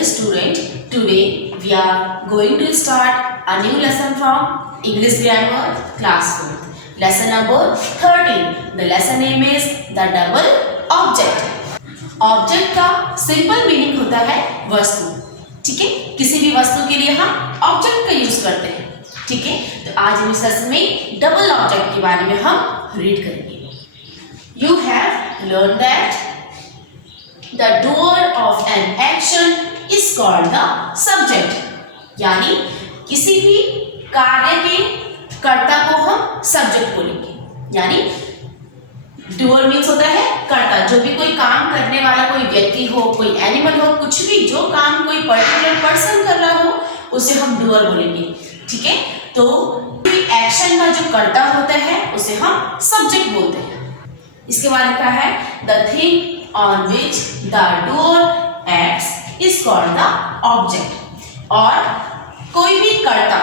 Dear student, today we are going to start a new lesson from English Grammar Class 4. Lesson number 13. The lesson name is The Double Object. Object का simple meaning होता है वस्तु. ठीक है, किसी भी वस्तु के लिए हम ऑब्जेक्ट का यूज करते हैं. ठीक है, तो आज हम इस लेसन में डबल ऑब्जेक्ट के बारे में हम रीड करेंगे. You have learned that the doer of an action is called the subject. यानी किसी भी कार्य के कर्ता को हम सब्जेक्ट बोलेंगे. यानी डूअर मीन्स होता है कर्ता. जो भी कोई काम करने वाला, कोई व्यक्ति हो, कोई एनिमल हो, कुछ भी जो काम कोई पर्टिकुलर पर्सन कर रहा हो उसे हम डूअर बोलेंगे. ठीक है, तो एक्शन का जो कर्ता होता है उसे हम सब्जेक्ट बोलते हैं. इसके बाद लिखा है the thing on which the doer acts is called the object. और कोई भी कर्ता,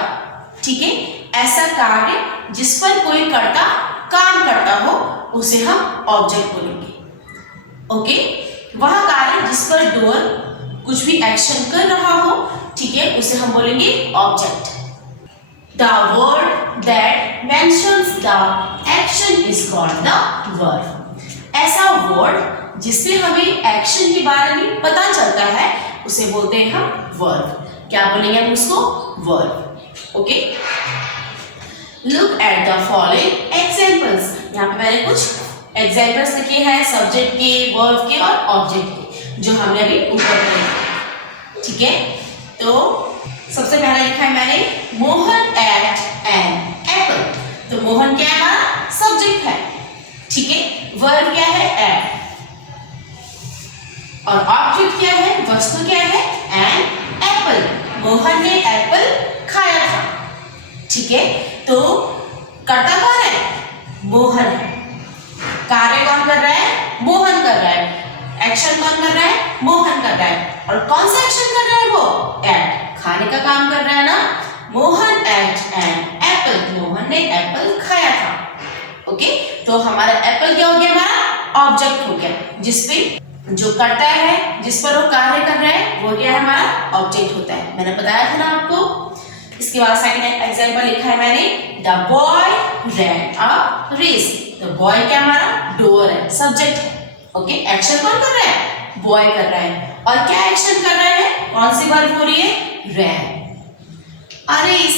ठीक है, ऐसा कार्य जिस पर कोई कर्ता काम करता हो उसे हम ऑब्जेक्ट बोलेंगे. ओके, वह कार्य जिस पर डूअर कुछ भी एक्शन कर रहा हो, ठीक है, उसे हम बोलेंगे object. The word that mentions the action is called the verb. ऐसा वर्ड जिससे हमें एक्शन के बारे में पता चलता है उसे बोलते हैं हम वर्ब. क्या बोलेंगे हम उसको? Verb. Okay, look at the following examples. यहाँ पे मैंने कुछ एग्जांपल्स लिखे हैं सब्जेक्ट के, वर्ब के और ऑब्जेक्ट के, जो हमने अभी ऊपर पढ़े. ठीक है, तो सबसे पहला लिखा है मैंने मोहन एट एन एप्पल. तो मोहन क्या है? हमारा सब्जेक्ट है. ठीक है, वर्ब क्या है? एट. और ऑब्जेक्ट क्या है? वस्तु क्या है? N apple. मोहन ने एप्पल खाया था. ठीक है, तो कर्ता कौन है? मोहन है. कार्य कौन कर रहा है? मोहन कर रहा है. एक्शन कौन कर रहा है? मोहन कर रहा है. और कौन सा एक्शन कर रहा है वो? एट. खाने का काम कर रहा है ना. Mohan ate an apple. Mohan ने एप्पल खाया था. ओके, तो हमारा एप्पल क्या हो गया? हमारा ऑब्जेक्ट हो गया, जिसपे जो करता है, जिस पर वो कार्य कर रहा है, वो क्या है? हमारा ऑब्जेक्ट होता है. मैंने बताया था ना आपको. इसके बाद सेकंड एग्जांपल लिखा है मैंने the boy ran a race. The boy क्या? हमारा डूअर है, सब्जेक्ट है. ओके, एक्शन कौन कर रहा है? बॉय कर रहा है. और क्या एक्शन कर रहा है? कौन सी वर्ब हो रही है? रैन अ रेस.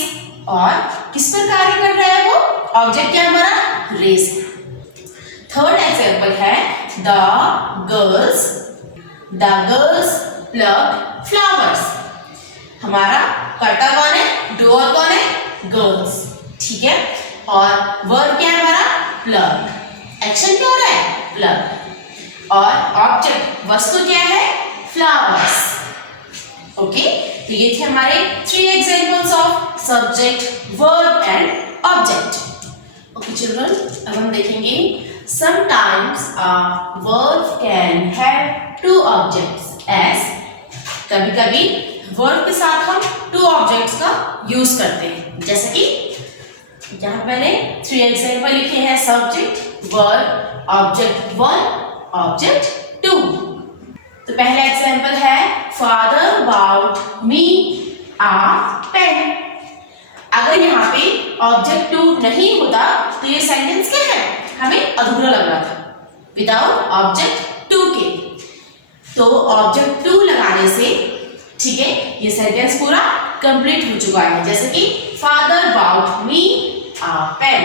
और किस पर कार्य कर रहा है वो? ऑब्जेक्ट क्या? हमारा रेस. थर्ड एग्जांपल है द गर्ल्स प्लग फ्लावर्स. हमारा कर्ता कौन है? डूअर कौन है? गर्ल्स. ठीक है, और वर्ब क्या है? हमारा प्लग. एक्शन क्या हो रहा है? प्लग. और ऑब्जेक्ट वस्तु क्या है? फ्लावर्स. ओके, तो ये थे हमारे 3 examples of subject, verb and object. Okay children, अब हम देखेंगे sometimes a verb can have two objects. as कभी कभी वर्ब के साथ हम 2 ऑब्जेक्ट्स का यूज करते हैं. जैसे कि यहाँ मैंने 3 एग्जांपल लिखे हैं सब्जेक्ट, वर्ब, ऑब्जेक्ट 1, ऑब्जेक्ट 2. तो पहला एग्जांपल है father bought me a pen. अगर यहाँ पे ऑब्जेक्ट 2 नहीं होता तो ये सेंटेंस क्या है? हमें अधूरा लग रहा था विदाउट ऑब्जेक्ट 2 के. तो ऑब्जेक्ट 2 लगाने से, ठीक है, ये सेंटेंस पूरा कंप्लीट हो चुका है. जैसे कि father bought me a pen.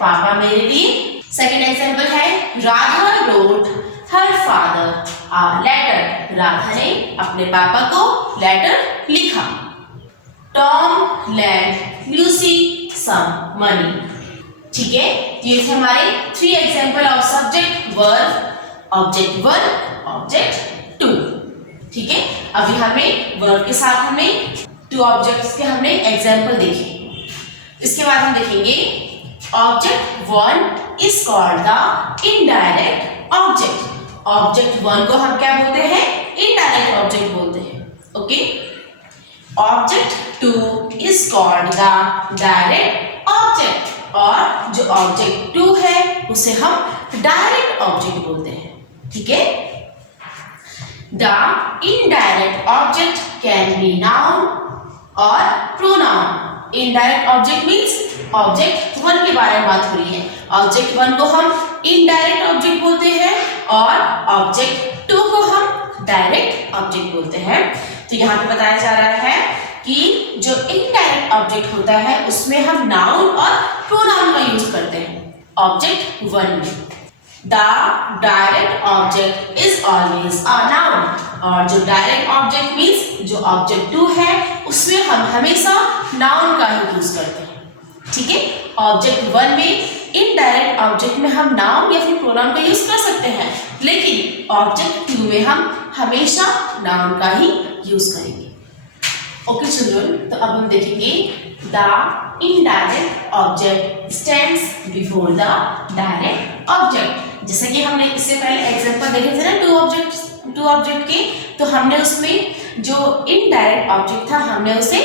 पापा मेरे लिए. सेकंड एग्जांपल है Radha wrote her father a letter. Radha ने अपने पापा को लेटर लिखा. Tom lent Lucy some money. ठीक है, ये थे हमारे 3 example of subject, verb, object 1, object 2. ठीक है, अब यहाँ में वर्ब के साथ हमें 2 ऑब्जेक्ट्स के हमने एग्जांपल देखे. इसके बाद हम देखेंगे object 1 is called the indirect object. Object 1 को हम क्या बोलते हैं? इनडायरेक्ट ऑब्जेक्ट बोलते हैं. Okay, object 2 is called the direct object. और जो ऑब्जेक्ट 2 है उसे हम डायरेक्ट ऑब्जेक्ट बोलते हैं. ठीक है, the indirect object can be noun or pronoun. Indirect object means object one के बारे में बात हो रही है। ऑब्जेक्ट वन को हम इनडायरेक्ट ऑब्जेक्ट बोलते हैं और ऑब्जेक्ट टू को हम डायरेक्ट ऑब्जेक्ट बोलते हैं। तो यहाँ पे बताया जा रहा है कि जो इनडायरेक्ट ऑब्जेक्ट होता है उसमें हम नाउन और प्रोनाउन का यूज करते हैं ऑब्जेक्ट वन में। The direct object is always a noun. और जो डायरेक्ट ऑब्जेक्ट मीन्स जो ऑब्जेक्ट टू है उसमें हम हमेशा नाउन का ही यूज करते हैं। ठीक है, ऑब्जेक्ट वन में इनडायरेक्ट ऑब्जेक्ट में हम नाउन या फिर प्रोनाउन का यूज कर सकते हैं, लेकिन ऑब्जेक्ट टू में हम हमेशा नाउन का ही यूज करेंगे। ओके चिल्ड्रन, तो अब हम देखेंगे the indirect object stands before the direct object. जैसे कि हमने इससे पहले एग्जांपल देखे थे ना टू ऑब्जेक्ट के, तो हमने उसमें जो इनडायरेक्ट ऑब्जेक्ट था हमने उसे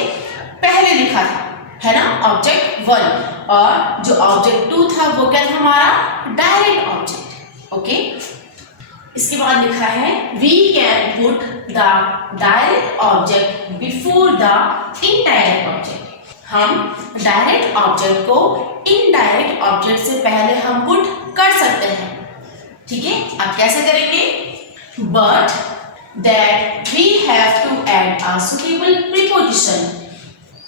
पहले लिखा था, है ना, ऑब्जेक्ट वन, और जो ऑब्जेक्ट टू था वो क्या था हमारा डायरेक्ट ऑब्जेक्ट। ओके, इसके बाद लिखा है we can put the direct object before the indirect object. हम डायरेक्ट ऑब्जेक्ट को इनडायरेक्ट ऑब्जेक्ट से पहले हम पुट कर सकते हैं। ठीक है, अब कैसे करेंगे? But that we have to add a suitable preposition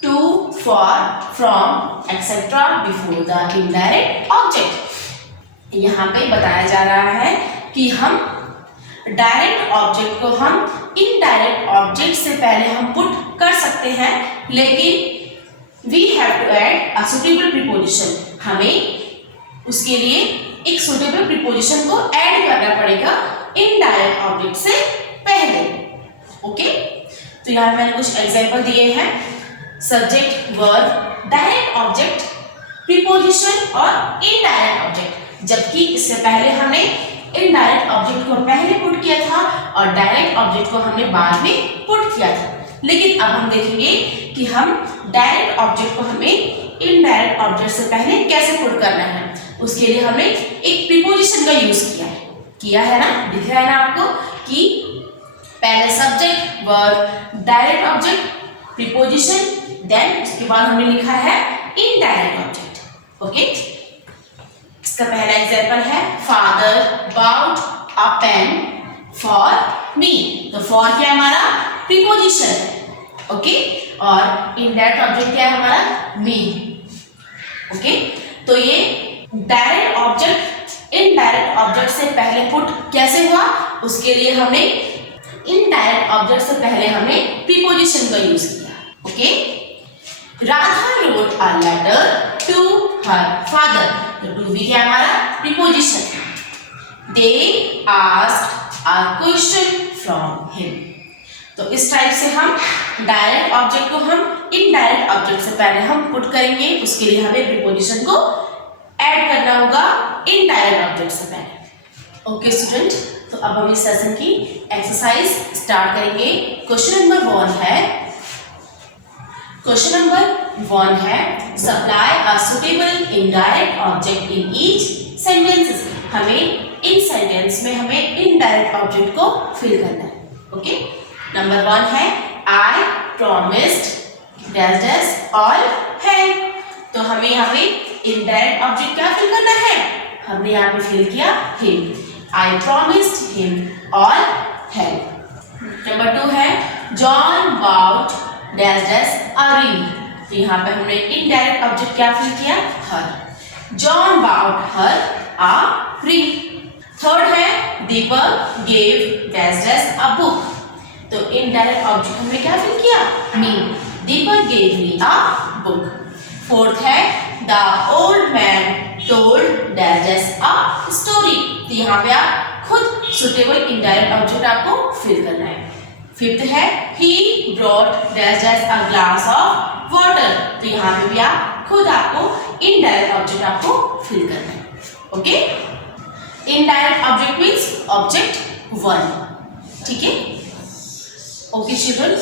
to, for, from etcetera before the indirect object. यहाँ पे बताया जा रहा है कि हम डायरेक्ट ऑब्जेक्ट को हम इनडायरेक्ट ऑब्जेक्ट से पहले हम पुट कर सकते हैं, लेकिन we have to add a suitable preposition. हमें उसके लिए एक सुटेबल प्रीपोजिशन को ऐड करना पड़ेगा इनडायरेक्ट ऑब्जेक्ट से पहले। ओके, तो यहाँ मैंने कुछ एग्जांपल दिए हैं, subject, verb, direct object, preposition और इनडायरेक्ट ऑब्जेक्ट। जबकि इससे पहले हमने इनडायरेक्ट ऑब्जेक्ट को पहले पुट किया था और डायरेक्ट ऑब्जेक्ट को हमने बाद में पुट किया था। लेकिन अब हम देखेंगे कि हम डायरेक्ट ऑब्जेक्ट को हमें इनडायरेक्ट ऑब्जेक्ट से पहले कैसे पुट करना है। उसके लिए हमने एक प्रीपोजिशन का यूज किया है ना, दिख रहा है ना आपको कि पहले subject, verb, direct object, preposition, then उसके बाद हमने लिखा है इनडायरेक्ट ऑब्जेक्ट। ओके, इसका पहला एग्जांपल है father bought a pen for me. तो फॉर क्या है हमारा प्रीपोजिशन है। ओके, और इनडायरेक्ट ऑब्जेक्ट क्या है हमारा मी। ओके, तो ये डायरेक्ट ऑब्जेक्ट इनडायरेक्ट ऑब्जेक्ट से पहले पुट कैसे हुआ, उसके लिए हमने इनडायरेक्ट ऑब्जेक्ट से पहले हमने प्रीपोजिशन का यूज किया। Okay, Radha wrote a letter to her father. तो टू भी क्या हमारा preposition. They asked a question from him. तो इस टाइप से हम डायरेक्ट ऑब्जेक्ट को हम इनडायरेक्ट ऑब्जेक्ट से पहले हम पुट करेंगे, उसके लिए हमें प्रीपोजिशन को ऐड करना होगा इनडायरेक्ट ऑब्जेक्ट से पहले। ओके स्टूडेंट, तो अब हम इस सेशन की एक्सरसाइज स्टार्ट करेंगे। क्वेश्चन नंबर 1 है supply a suitable indirect object in each sentences. हमें इन सेंटेंस में हमें इनडायरेक्ट ऑब्जेक्ट को फिल करना है। ओके, नंबर 1 है आई promised dash dash all help. तो हमें यहाँ पे इनडायरेक्ट ऑब्जेक्ट क्या फिल करना है, हमने यहाँ पे फिल किया him. I promised him all help. Number 2 है John bought dash dash a ring. तो यहाँ पे हमने इनडायरेक्ट ऑब्जेक्ट क्या फिल किया, her. John bought her a ring. Third है Deepak gave dash dash a book. तो इनडायरेक्ट ऑब्जेक्ट हमने क्या फिल किया, me. Deepak gave me a book. Fourth है the old man told dash dash a story. तो यहाँ पे आप खुद सुटेबल इनडायरेक्ट ऑब्जेक्ट आपको फिल करना है। फिफ्थ है he brought dash dash a glass of water. तो यहाँ पे भी आप खुद आपको इनडायरेक्ट ऑब्जेक्ट आपको फिल करना है। Okay, indirect object means object 1। ठीक है, ओके चिल्ड्रन,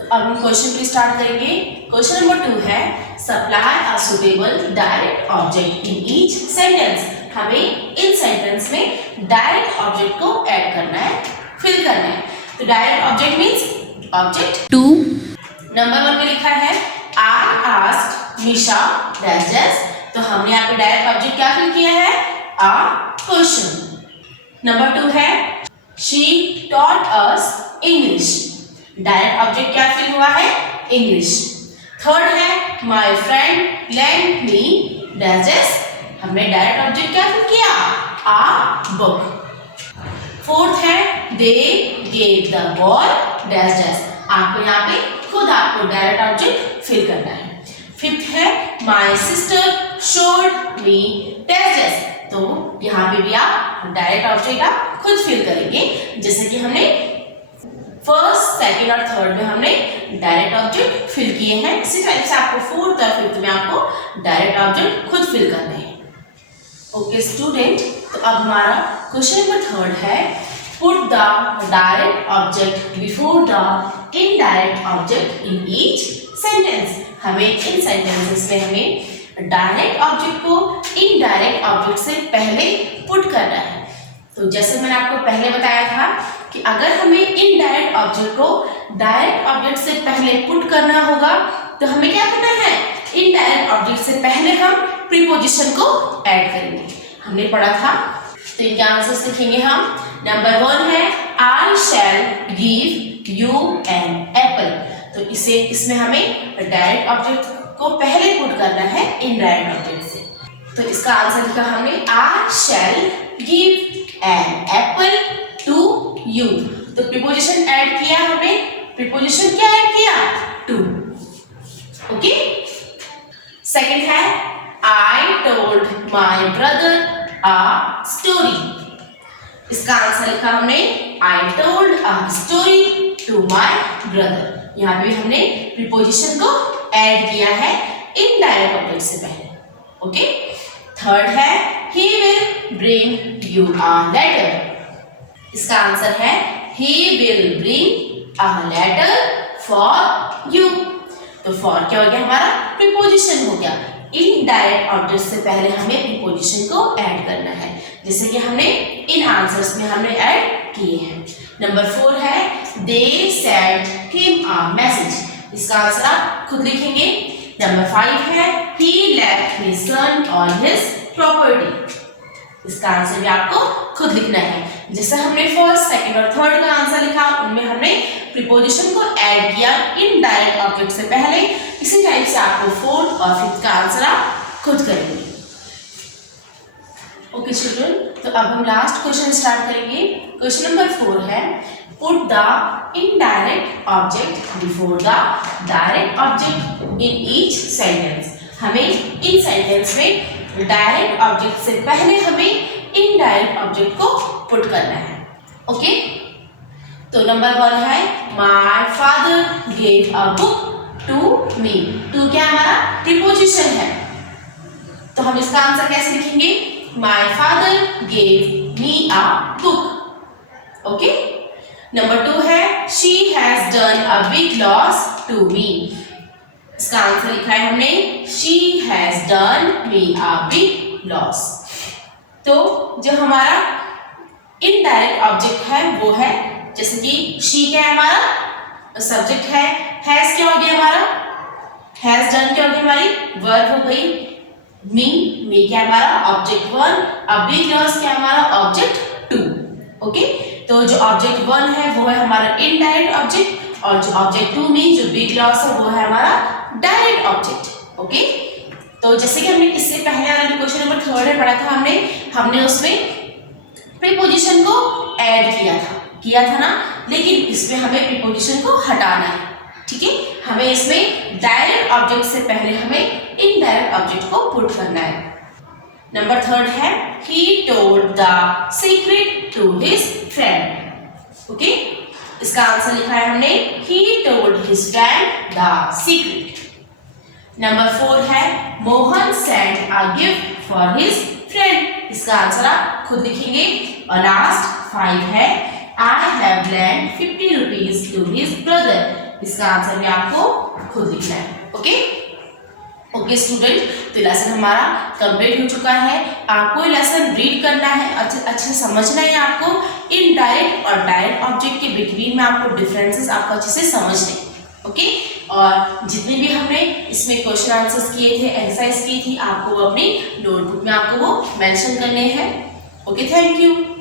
तो अब हम क्वेश्चन पे स्टार्ट करेंगे। क्वेश्चन नंबर 2 है supply a suitable direct object in each sentence. हमें इन सेंटेंस में डायरेक्ट ऑब्जेक्ट को ऐड करना है, फिल करना है। तो direct object means object 2। Number 1 पे लिखा है I asked Nisha dash dash. तो हमने यहाँ पे डायरेक्ट ऑब्जेक्ट क्या फिल किया है? आ क्वेश्चन। नंबर 2 है she taught us English. Direct object क्या फिल हुआ है? इंग्लिश। थर्ड है my friend lent me dash dash. हमने डायरेक्ट ऑब्जेक्ट क्या फिल किया? आ बुक। फोर्थ है they gave the ball dash dash. आपको यहाँ पे खुद आपको डायरेक्ट ऑब्जेक्ट फिल करना है। फिफ्थ है my sister showed me dash dash. तो यहाँ पे भी आप डायरेक्ट ऑब्जेक्ट आप खुद फिल करेंगे, जैसे कि हमने फर्स्ट, सेकंड और थर्ड में हमने डायरेक्ट ऑब्जेक्ट फिल किए हैं। इसी टाइप से आपको फोर्थ और फिफ्थ में आपको डायरेक्ट ऑब्जेक्ट खुद फिल करने हैं। ओके स्टूडेंट, तो अब हमारा क्वेश्चन नंबर 3 है put the direct object before the indirect object in each sentence. हमें इन सेंटेंसेस में हमें डायरेक्ट ऑब्जेक्ट को इनडायरेक्ट ऑब्जेक्ट से पहले पुट करना है। तो जैसे मैंने आपको पहले बताया था कि अगर हमें इनडायरेक्ट ऑब्जेक्ट को डायरेक्ट ऑब्जेक्ट से पहले पुट करना होगा तो हमें क्या करना है? इनडायरेक्ट ऑब्जेक्ट से पहले हम प्रीपोजिशन को ऐड करेंगे। हमने पढ़ा था, तो इनके आंसर्स लिखेंगे हम। नंबर 1 है I shall give you an apple. तो इसमें हमें डायरेक्ट ऑब्जेक्ट को पहले पुट करना है इनडायरेक्ट ऑब्जेक्ट से। तो इसका आंसर लिखा हमने I shall give an apple to you. तो प्रीपोजिशन ऐड किया हमने। प्रीपोजिशन क्या ऐड किया? टू। ओके। सेकंड है I told my brother a story. इसका आंसर लिखा हमने I told a story to my brother. यहाँ पे हमने प्रीपोजिशन को ऐड किया है इनडायरेक्ट ऑब्जेक्ट से पहले। ओके। थर्ड है he will bring you a letter। इसका आंसर है he will bring a letter for you। तो for क्या हो गया? हमारा प्रीपोजिशन हो गया। इनडायरेक्ट ऑब्जेक्ट से पहले हमें प्रीपोजिशन को ऐड करना है, जैसे कि हमने इन आंसर्स में हमने ऐड किए हैं। नंबर 4 है they sent him a message। इसका आंसर आप खुद लिखेंगे। नंबर 5 है he left his son on his property। इसका आंसर भी आपको खुद लिखना है। जैसे हमने फर्स्ट, सेकंड और थर्ड का आंसर लिखा, उनमें हमने प्रीपोजिशन को ऐड किया इनडायरेक्ट ऑब्जेक्ट से पहले। इसी टाइप से आपको फोर्थ और फिफ्थ का आंसर आप खुद करेंगे। ओके चिल्ड्रन, तो अब हम लास्ट क्वेश्चन स्टार्ट करेंगे। क्वेश्चन नंबर 4 है put the indirect object before the direct object in each sentence. हमें इन सेंटेंस में डायरेक्ट ऑब्जेक्ट से पहले हमें इनडायरेक्ट ऑब्जेक्ट को पुट करना है। ओके। तो नंबर 1 है my father gave a book to me. To क्या हमारा प्रीपोजिशन है, तो हम इसका आंसर कैसे लिखेंगे? My father gave me a book. Okay. Number 2 है she has done a big loss to me. इसका आंसर लिखा है हमने she has done me a big loss। तो जो हमारा इनडायरेक्ट ऑब्जेक्ट है वो है, जैसे कि she क्या है हमारा सब्जेक्ट है, has क्या हो गया हमारा, has done क्या हो गई हमारी वर्ब हो गई, me क्या हमारा ऑब्जेक्ट 1, a big loss क्या हमारा ऑब्जेक्ट 2। ओके। तो जो ऑब्जेक्ट 1 है वो है हमारा इनडायरेक्ट ऑब्जेक्ट, और जो ऑब्जेक्ट 2 में जो बिग लॉस है वो है हमारा डायरेक्ट ऑब्जेक्ट। ओके। तो जैसे कि हमने इससे पहले वाले क्वेश्चन नंबर 3 में पढ़ा था, हमने उसमें प्रीपोजिशन को ऐड किया था ना, लेकिन इसमें हमें प्रीपोजिशन को हटाना है। ठीक है, हमें इसमें डायरेक्ट ऑब्जेक्ट से पहले हमें इनडायरेक्ट ऑब्जेक्ट को पुट करना है। नंबर 3 है he told the secret to his friend। Okay. इसका आंसर लिखा है हमने he told his friend the secret। Number 4 है Mohan sent a gift for his friend. इसका आंसर आप खुद लिखेंगे। और लास्ट 5 है I have lent 50 rupees to his brother. इसका आंसर भी आपको खुद लिखना है। ओके। ओके स्टूडेंट, तो लेसन हमारा कंप्लीट हो चुका है। आपको लेसन रीड करना है, अच्छे समझना है आपको इनडायरेक्ट और डायरेक्ट ऑब्जेक्ट बिटवीन में आपको डिफरेंसेस आपको अच्छे से समझ लें। ओके, और जितने भी हमने इसमें क्वेश्चन आंसर्स किए थे, एक्सरसाइज की थी, आपको वो अपनी नोटबुक में आपको वो मेंशन करने हैं। Okay, thank you.